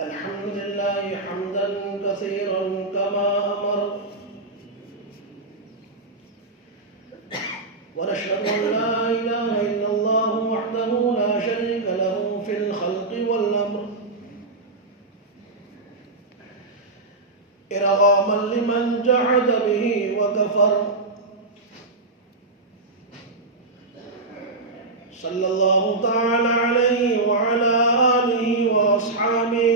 الحمد لله حمدا كثيرا كما أمر، ونشهد أن لا إله إلا الله وحده لا شريك له في الخلق والأمر، إرغاما لمن جحد به وكفر. صلى الله تعالى عليه وعلى آله وأصحابه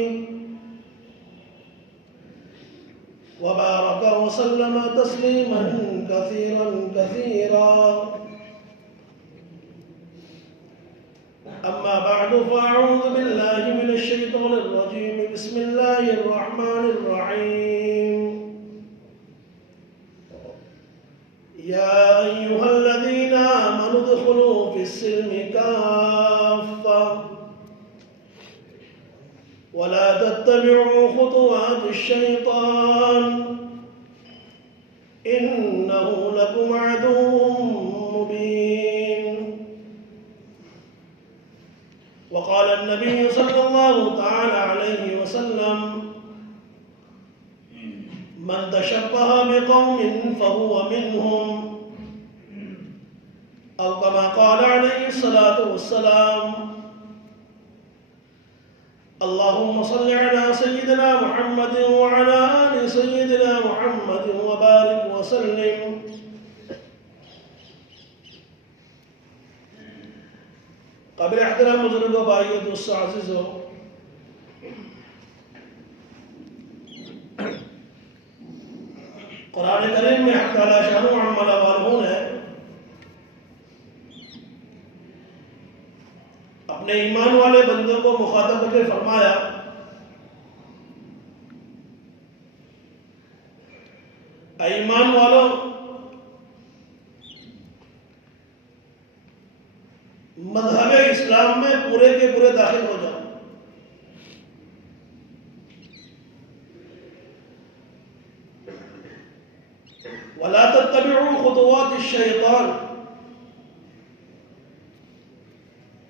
وبارك وسلم تسليما كثيرا كثيرا. أما بعد، فأعوذ بالله من الشيطان الرجيم. بسم الله الرحمن الرحيم. يا أيها الذين آمنوا ادخلوا في السلم كافة ولا تتبعوا خطوات الشيطان إنه لكم عدو مبين. وقال النبي صلى الله تعالى عليه وسلم: من تشبه بقوم فهو منهم، أو كما قال عليه الصلاة والسلام. اللهم صل على سيدنا محمد وعلى آل سيدنا محمد وبارك وسلم. قابل احترام بزرگوں، بھائیوں، دوستوں، عزیزوں، قرآن کریم میں حق تعالی شانہ عمل والہ نے اپنے ایمان والے بندوں کو مخاطب کر کے فرمایا: اے ایمان والوں، مذہب اسلام میں پورے کے پورے داخل ہو جاؤ. وَلَا تَتَّبِعُوا خُطُوَاتِ الشَّيْطَانِ،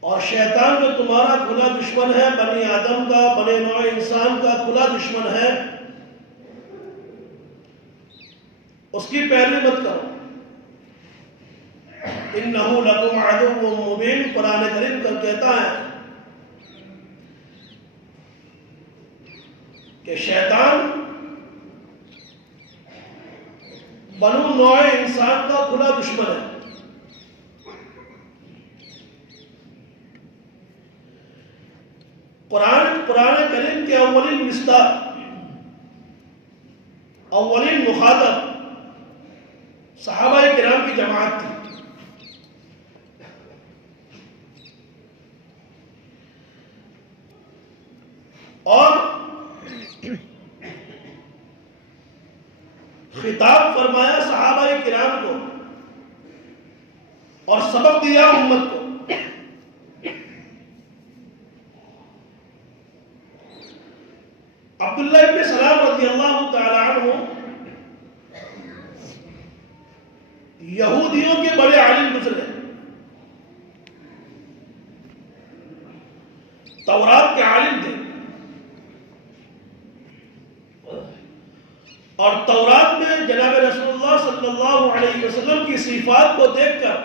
اور شیطان جو تمہارا کھلا دشمن ہے، بنی آدم کا، بنی نوع انسان کا کھلا دشمن ہے، اس کی پیروی مت کرو. اِنَّهُ لَكُمْ عَدُوٌّ مُّبِينٌ. قرآن کریم کہتا ہے کہ شیطان بنو نوع انسان کا کھلا دشمن ہے. قرآن کریم کے اولین مصداق، اولین مخاطب صحابہ کرام کی جماعت تھی. اور خطاب فرمایا صحابہ کرام کو اور سبق دیا امت کو. عبداللہ ابن سلام رضی اللہ تعالی عنہ یہودیوں کے بڑے عالم گزرے، تورات کے عالم تھے، اور تورات میں جناب رسول اللہ صلی اللہ علیہ وسلم کی صفات کو دیکھ کر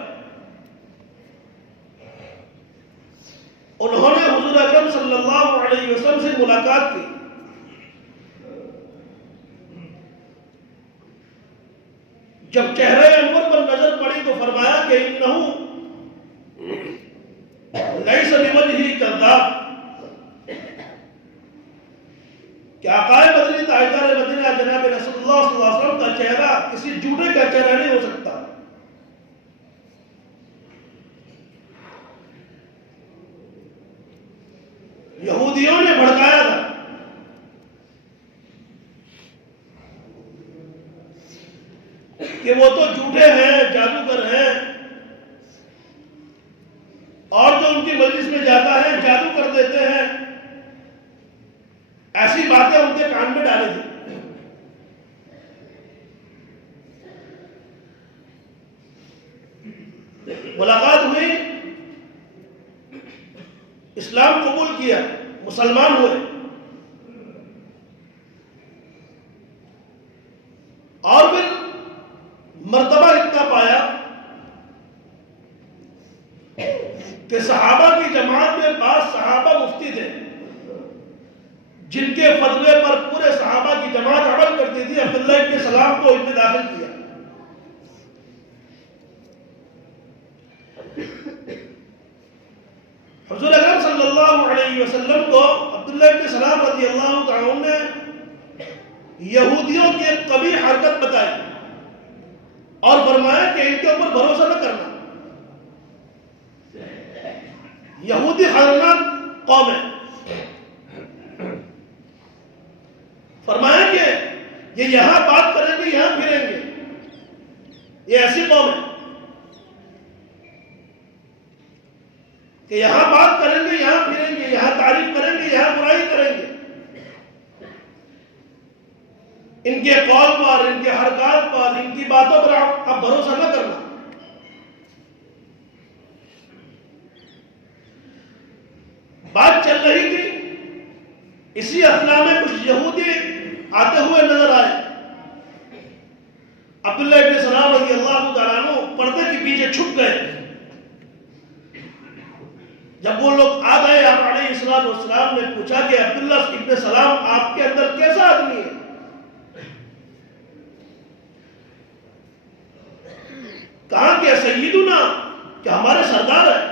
انہوں نے حضور اکرم صلی اللہ علیہ وسلم سے ملاقات کی. جب چہرہ انور پر نظر پڑی تو فرمایا کہ انہو لیس بوجہہ کذاب، کہ آقائے مدنی تاجدار مدینہ جناب رسول اللہ صلی اللہ علیہ وسلم کا چہرہ کسی جھوٹے کا چہرہ نہیں ہو سکتا. یہودیوں نے بھڑکایا تھا کہ وہ تو جھوٹے ہیں، جادوگر ہیں، اور جو ان کی مجلس میں جاتا ہے جادو کر دیتے ہیں. ایسی باتیں ان کے کان میں ڈالی تھی. ملاقات ہوئی، اسلام قبول کیا، مسلمان ہوئے، اور پھر مرتبہ اتنا پایا کہ صحابہ کی جماعت میں بعض صحابہ مفتی تھے جن کے فتوے پر پورے صحابہ کی جماعت عمل کرتی تھی. عبداللہ ابن سلام کو ان میں داخل کیا. حضور اکرم صلی اللہ علیہ وسلم کو عبداللہ ابن سلام رضی اللہ تعالیٰ عنہ نے یہودیوں کی ایک قبیح حرکت بتائی اور فرمایا کہ ان کے اوپر بھروسہ نہ کرنا. یہودی خطرناک قوم ہے. فرمایا کہ یہ یہاں بات کریں گے یہاں پھریں گے. یہ ایسی قوم ہے کہ یہاں بات کریں گے یہاں پھریں گے، یہاں تعریف کریں گے یہاں برائی کریں گے. ان کے قول پر، ان کے حرکات پر، ان کی باتوں پر آپ بھروسہ نہ کرنا. بات چل رہی تھی، اسی اثناء میں کچھ یہودی آتے ہوئے نظر آئے. عبداللہ ابن سلام رضی اللہ تعالیٰ عنہ پردے کے پیچھے چھپ گئے. جب وہ لوگ آ گئے، آپ علیہ السلام نے پوچھا کہ عبداللہ ابن سلام آپ کے اندر کیسا آدمی ہے؟ کہا کہ سیدنا، کہ ہمارے سردار ہے،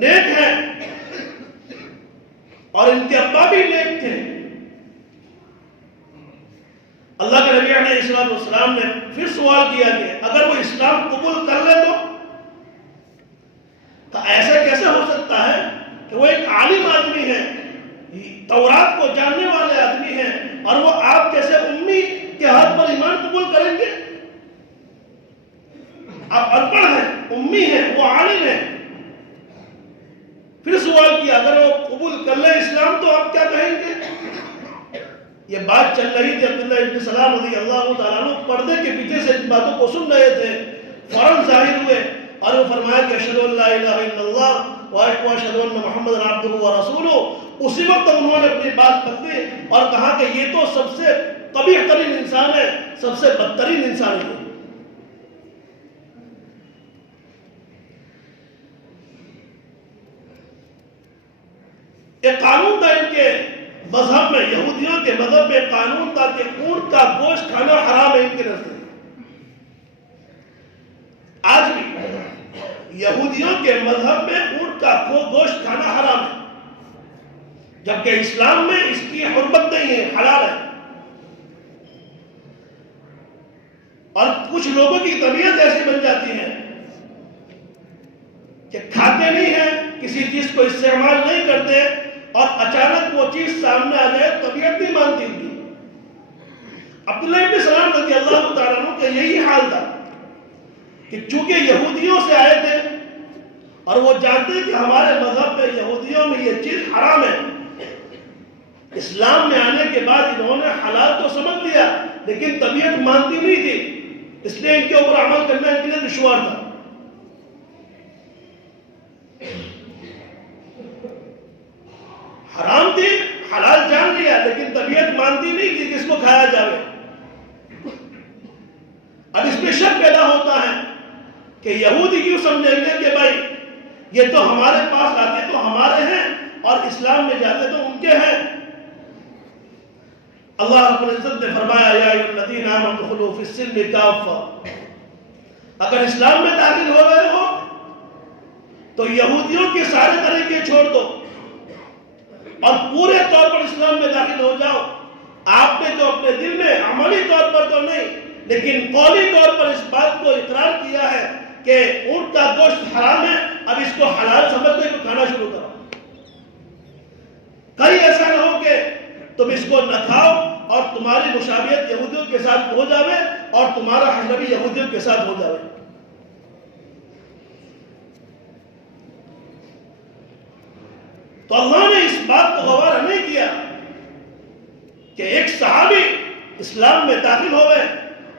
نیک ہے، اور ان کے ابا بھی نیک تھے. اللہ کے نبی علیہ السلام نے پھر سوال کیا کہ اگر وہ اسلام قبول کر لے تو ایسا کیسے ہو سکتا ہے کہ وہ ایک عالم آدمی ہے، تورات کو جاننے والے آدمی ہیں، اور وہ آپ جیسے امی کے ہاتھ پر ایمان قبول کریں گے؟ آپ ان پڑھ ہیں، امی ہیں، وہ عالم ہیں. پھر سوال کیا اگر وہ قبول کر لیں اسلام تو آپ کیا کہیں گے؟ یہ بات چل رہی تھی. عبداللہ ابن سلام رضی اللہ تعالیٰ عنہ پردے کے پیچھے سے ان باتوں کو سن رہے تھے. فوراً ظاہر ہوئے اور وہ فرمایا کہ اشہد ان لا الہ الا اللہ واشہد ان محمد عبدہ ورسولہ. اسی وقت انہوں نے اپنی بات بدلی اور کہا کہ یہ تو سب سے قبیح ترین انسان ہے، سب سے بدترین انسان ہے. ایک قانون تھا ان کے مذہب میں، یہودیوں کے مذہب میں قانون تھا کہ اونٹ کا گوشت کھانا حرام ہے ان کے نزدیک. آج بھی یہودیوں کے مذہب میں اونٹ کا گوشت کھانا حرام ہے، جبکہ اسلام میں اس کی حرمت نہیں ہے، حلال ہے. اور کچھ لوگوں کی طبیعت ایسی بن جاتی ہے کہ کھاتے نہیں ہیں، کسی چیز کو استعمال نہیں کرتے، اور اچانک وہ چیز سامنے آ جائے طبیعت نہیں مانتی ان کی. عبداللہ ابن سلام رضی اللہ تعالیٰ عنہ کا یہی حال تھا کہ چونکہ یہودیوں سے آئے تھے اور وہ جانتے کہ ہمارے مذہب میں یہودیوں میں یہ چیز حرام ہے. اسلام میں آنے کے بعد انہوں نے حلال تو سمجھ لیا لیکن طبیعت مانتی نہیں تھی، اس لیے ان کے اوپر عمل کرنا ان کے لیے دشوار تھا. حرام تھی، حلال جان لیا لیکن طبیعت مانتی نہیں تھی کہ اس کو کھایا جائے. اب اس میں شک پیدا ہوتا ہے کہ یہودی کیوں سمجھیں گے کہ بھائی یہ تو ہمارے پاس آتے تو ہمارے ہیں اور اسلام میں جاتے تو ان کے ہیں. اللہ رب العزت نے فرمایا یا ایھا الذین آمنوا ادخلوا فی السلم کافہ. اگر اسلام میں داخل ہو رہے ہو تو یہودیوں کے سارے طریقے چھوڑ دو اور پورے طور پر اسلام میں داخل ہو جاؤ. آپ نے جو اپنے دل میں عملی طور پر تو نہیں لیکن قولی طور پر اس بات کو اقرار کیا ہے کہ اونٹ کا گوشت حرام ہے، اب اس کو حلال سمجھ کر کھانا شروع کرو. کہیں ایسا نہ ہو کہ تم اس کو نہ کھاؤ اور تمہاری مشابہت یہودیوں کے ساتھ ہو جاوے اور تمہارا حشر بھی یہودیوں کے ساتھ ہو جاوے. تو اللہ نے اس بات کو گوارا نہیں کیا کہ ایک صحابی اسلام میں داخل ہوئے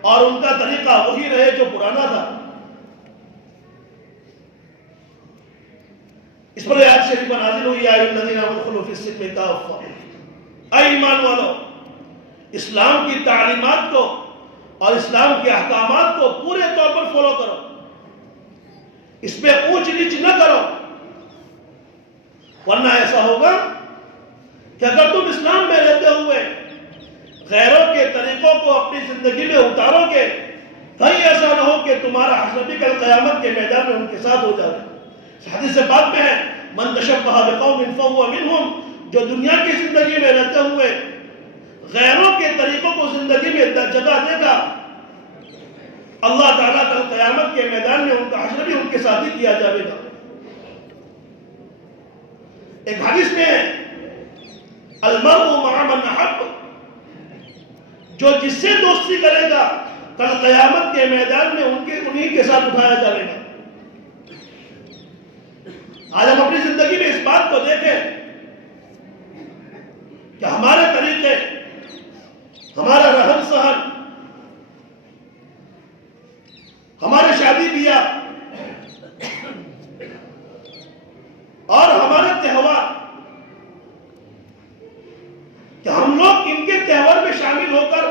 اور ان کا طریقہ وہی رہے جو پرانا تھا. اس پر آیت شریف نازل ہوئی یا ایھا الذین آمنوا ادخلوا فی السلم کافۃ. اے ایمان والو، اسلام کی تعلیمات کو اور اسلام کے احکامات کو پورے طور پر فالو کرو، اس پہ اونچ نیچ نہ کرو، ورنہ ایسا ہوگا کہ اگر تم اسلام میں رہتے ہوئے غیروں کے طریقوں کو اپنی زندگی میں اتارو گے، کہیں ایسا نہ ہو کہ تمہارا حشر بھی کل قیامت کے میدان میں ان کے ساتھ ہو جائے. حدیث سے بات میں ہے من تشبہ بقوم فہو منہم، جو دنیا کی زندگی میں رہتے ہوئے غیروں کے طریقوں کو زندگی میں جگہ دے گا، اللہ تعالیٰ کل قیامت کے میدان میں ان کا حشر بھی ان کے ساتھ ہی کیا جائے گا. ایک حدیث میں ہے المرء مع من احب، جو جس سے دوستی کرے گا کل قیامت کے میدان میں انہی کے ساتھ اٹھایا جائے گا. آج ہم اپنی زندگی میں اس بات کو دیکھیں کہ ہمارے طریقے، ہمارا رہن سہن، ہمارے شادی بیاہ اور ہمارے تہوار، کہ ہم لوگ ان کے تہوار میں شامل ہو کر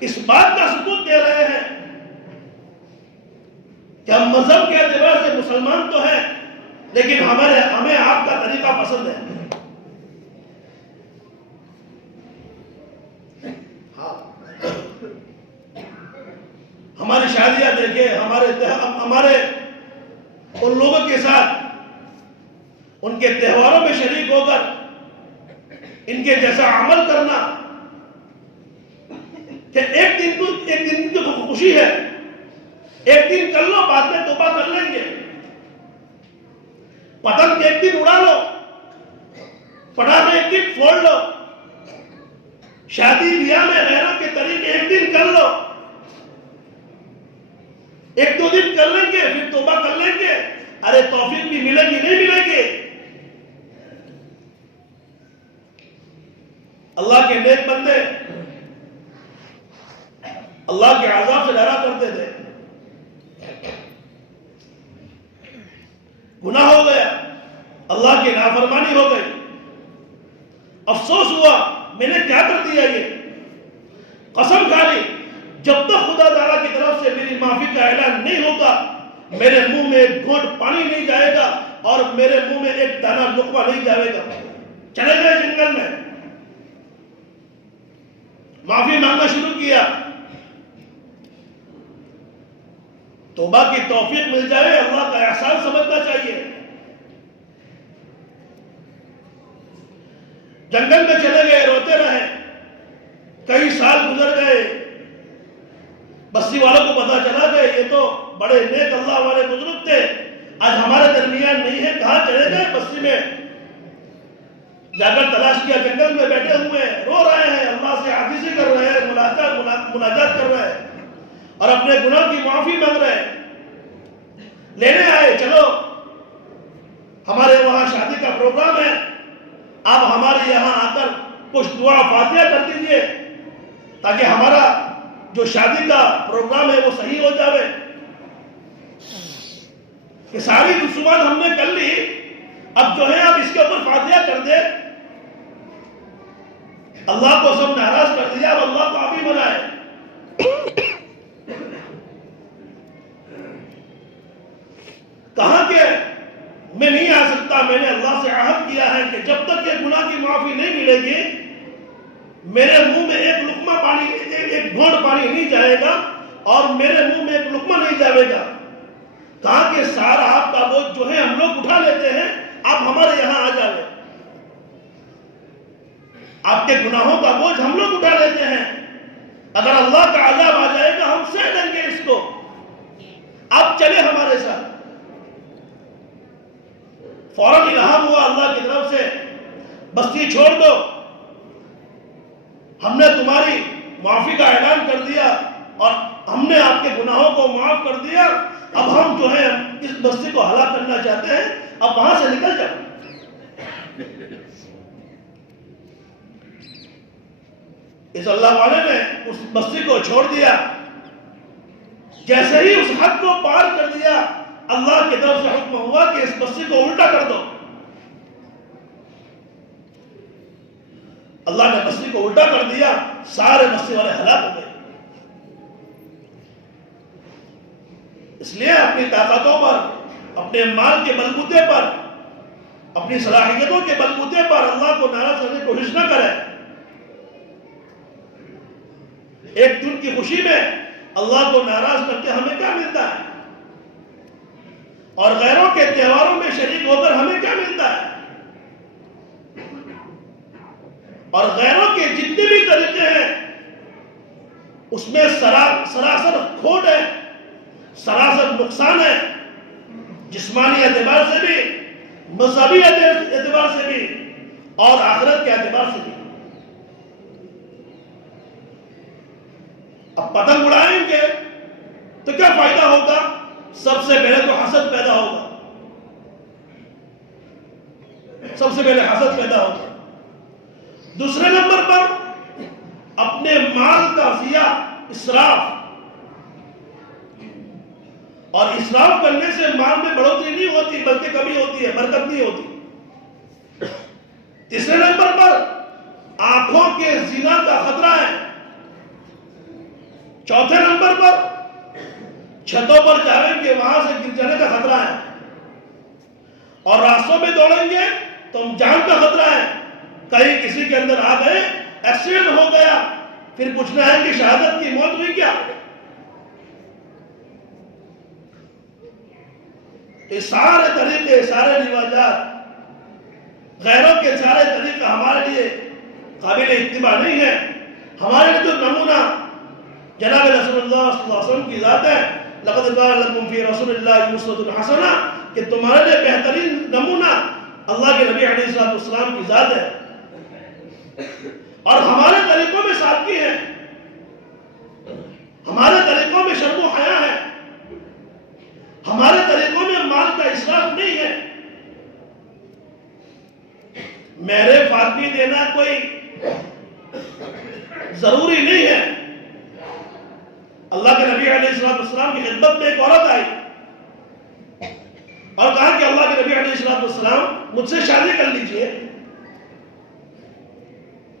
اس بات کا ثبوت دے رہے ہیں کہ ہم مذہب کے اعتبار سے مسلمان تو ہیں، لیکن ہمیں آپ کا طریقہ پسند ہے. ہماری شادیاں دیکھیں، ہمارے ان لوگوں کے ساتھ ان کے تہواروں میں شریک ہو کر ان کے جیسا عمل کرنا کہ ایک دن کی خوشی ہے، ایک دن کر لو، بعد میں توبہ کر لیں گے. پتنگ ایک دن اڑا لو، پٹاخے ایک دن پھوڑ لو، شادی بیاہ میں غیروں کے طریقے ایک دن کر لو، ایک دو دن کر لیں گے پھر توبہ کر لیں گے. ارے توفیق بھی ملے گی نہیں ملے گی؟ اللہ کے نیک بندے اللہ کے عذاب سے ڈرا کرتے تھے. گناہ ہو گیا، اللہ کی نافرمانی ہو گئی، افسوس ہوا میں نے کیا کر دیا. یہ قسم کھا لی جب تک خدا تعالیٰ کی طرف سے میری معافی کا اعلان نہیں ہوگا، میرے منہ میں ایک گھونٹ پانی نہیں جائے گا اور میرے منہ میں ایک دانہ لقمہ نہیں جائے گا. چلے گئے جنگل میں، معافی مانگنا شروع کیا، توبہ کی توفیق مل جائے، اللہ کا احسان سمجھنا چاہیے. جنگل میں چلے گئے، روتے رہے، کئی سال گزر گئے، بستی والوں کو پتا چلا گئے یہ تو بڑے نیک اللہ والے بزرگ تھے، آج ہمارے درمیان نہیں ہے. کہاں چلے گئے؟ بستی میں جا کر تلاش کیا، جنگل میں بیٹھے ہوئے ہیں، رو رہے ہیں، اللہ سے عاجزی کر رہے ہیں، مناجات کر رہے ہیں اور اپنے گناہ کی معافی مانگ رہے ہیں. لینے آئے، چلو ہمارے وہاں شادی کا پروگرام ہے، آپ ہمارے یہاں آ کر کچھ دعا فاتحہ کر دیجئے تاکہ ہمارا جو شادی کا پروگرام ہے وہ صحیح ہو جائے. کہ ساری رسومات ہم نے کر لی، اب جو ہے آپ اس کے اوپر فاتحہ کر دے. اللہ کو سب ناراض کر دیا، اب اللہ کو آپ ہی منائے. کہاں کہ میں نہیں آ سکتا، میں نے اللہ سے عہد کیا ہے کہ جب تک یہ گناہ کی معافی نہیں ملے گی میرے منہ میں ایک لقمہ پانی، ایک گھونٹ پانی نہیں جائے گا اور میرے منہ میں ایک لقمہ نہیں جائے گا. کہا کہ سارا آپ کا بوجھ جو ہے ہم لوگ اٹھا لیتے ہیں، آپ ہمارے یہاں آ جائیں، آپ کے گناہوں کا بوجھ ہم لوگ اٹھا لیتے ہیں، اگر اللہ کا عذاب آ جائے گا ہم سہ لیں گے اس کو، آپ چلے ہمارے ساتھ. فوراً الہام ہوا اللہ کی طرف سے، بستی چھوڑ دو، ہم نے تمہاری معافی کا اعلان کر دیا اور ہم نے آپ کے گناہوں کو معاف کر دیا، اب ہم جو ہے اس بستی کو ہلاک کرنا چاہتے ہیں، اب وہاں سے نکل جاؤ. اس اللہ والے نے اس بستی کو چھوڑ دیا، جیسے ہی اس حد کو پار کر دیا اللہ کی طرف سے حکم ہوا کہ اس بستی کو الٹا کر دو۔ اللہ نے بستی کو الٹا کر دیا، سارے بستی والے ہلاک ہو گئے۔ اس لیے اپنی طاقتوں پر، اپنے مال کے بلبوتے پر، اپنی صلاحیتوں کے بلبوتے پر اللہ کو ناراض کرنے کی کوشش نہ کرے۔ ایک دن کی خوشی میں اللہ کو ناراض کر کے ہمیں کیا ملتا ہے، اور غیروں کے تہواروں میں شریک ہو کر ہمیں کیا ملتا ہے، اور غیروں کے جتنے بھی طریقے ہیں اس میں سراسر کھوٹ ہے، سراسر نقصان ہے، جسمانی اعتبار سے بھی، مذہبی اعتبار سے بھی، اور آخرت کے اعتبار سے بھی۔ اب پتنگ اڑائیں گے تو کیا فائدہ ہوگا؟ سب سے پہلے تو حسد پیدا ہوگا، سب سے پہلے حسد پیدا ہوگا۔ دوسرے نمبر پر اپنے مال کا ضیاع، اسراف، اور اسراف کرنے سے مال میں بڑھوتری نہیں ہوتی بلکہ کمی ہوتی ہے، برکت نہیں ہوتی۔ تیسرے نمبر پر آنکھوں کے زنا کا خطرہ ہے۔ چوتھے نمبر پر چھتوں پر جائیں گے وہاں سے گر جانے کا خطرہ ہے، اور راستوں میں دوڑیں گے تو جان کا خطرہ ہے، کہیں کسی کے اندر آ گئے، ایکسیڈنٹ ہو گیا، پھر پوچھنا ہے کہ شہادت کی موت ہوئی کیا؟ یہ سارے طریقے، سارے رواجات، غیروں کے سارے طریقے ہمارے لیے قابل اتباع نہیں ہے۔ ہمارے لیے تو نمونہ جناب رسول اللہ صلی اللہ علیہ وسلم کی ذات ہے، لَقَدْ كَانَ لَكُمْ فِي رَسُولِ اللَّهِ أُسْوَةٌ حَسَنَةٌ، کہ تمہارے لیے بہترین نمونہ اللہ کے نبی علیہ السلام کی ذات ہے، اور ہمارے طریقوں میں سادگی ہے، ہمارے طریقوں میں شرم و حیا ہے، ہمارے طریقوں میں مال کا اسراف نہیں ہے۔ میرے فاطمی دینا کوئی ضروری نہیں ہے۔ اللہ کے نبی علیہ السلام کی خدمت میں ایک عورت آئی اور کہا کہ اللہ کے نبی علیہ السلام مجھ سے شادی کر لیجئے۔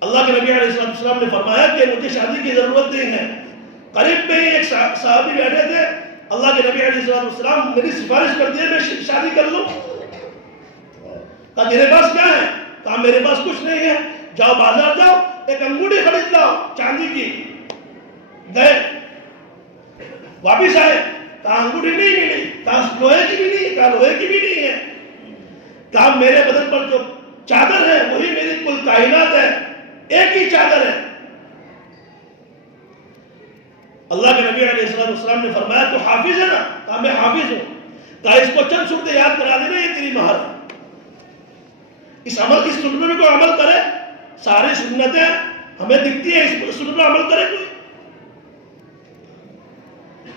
اللہ کے نبی علیہ السلام نے فرمایا کہ مجھے شادی کی ضرورت نہیں ہے۔ قریب میں ہی ایک صحابی بیٹھے تھے، اللہ کے نبی علیہ السلام میری سفارش کر دیے میں شادی کر لوں۔ کہا تیرے پاس کیا ہے؟ کہا میرے پاس کچھ نہیں ہے، جاؤ بازار جاؤ، ایک انگوٹھی خرید لاؤ چاندی کی۔ گئے، واپس آئے، کہا انگوٹھی نہیں ملی، کہا لوہے کی بھی نہیں، کہا لوہے کی بھی نہیں ہے۔ کہا میرے بدن پر جو چادر ہے وہی میری کل کائنات ہے، ایک ہی چادر ہے۔ اللہ کے نبی علیہ السلام نے فرمایا تو حافظ ہے نا؟ کہا میں حافظ ہوں۔ کہا اس کو چند صورتیں یاد کرا دینا، یہ تیری مہر ہے۔ اس سنت میں کوئی عمل کرے، ساری سنتیں ہمیں دکھتی ہیں، اس سنت میں عمل کرے کوئی؟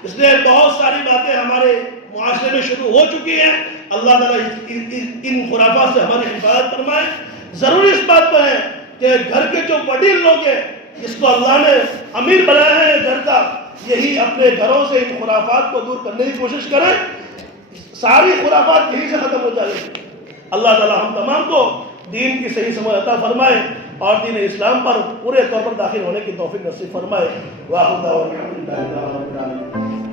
اس لیے بہت ساری باتیں ہمارے معاشرے میں شروع ہو چکی ہیں۔ اللہ تعالیٰ ان خرافات سے ہماری حفاظت فرمائے۔ ضروری اس بات پر ہے کہ گھر کے جو وڈیل لوگ ہیں، جس کو اللہ نے امیر بنایا ہے گھر کا، یہی اپنے گھروں سے ان خرافات کو دور کرنے کی کوشش کریں، ساری خرافات یہی سے ختم ہو جائے گی۔ اللہ تعالیٰ ہم تمام کو دین کی صحیح سمجھ عطا فرمائے اور دین اسلام پر پورے طور پر داخل ہونے کی توفیق نصیب فرمائے۔ وآخر دعوانا الحمدللہ رب العالمین۔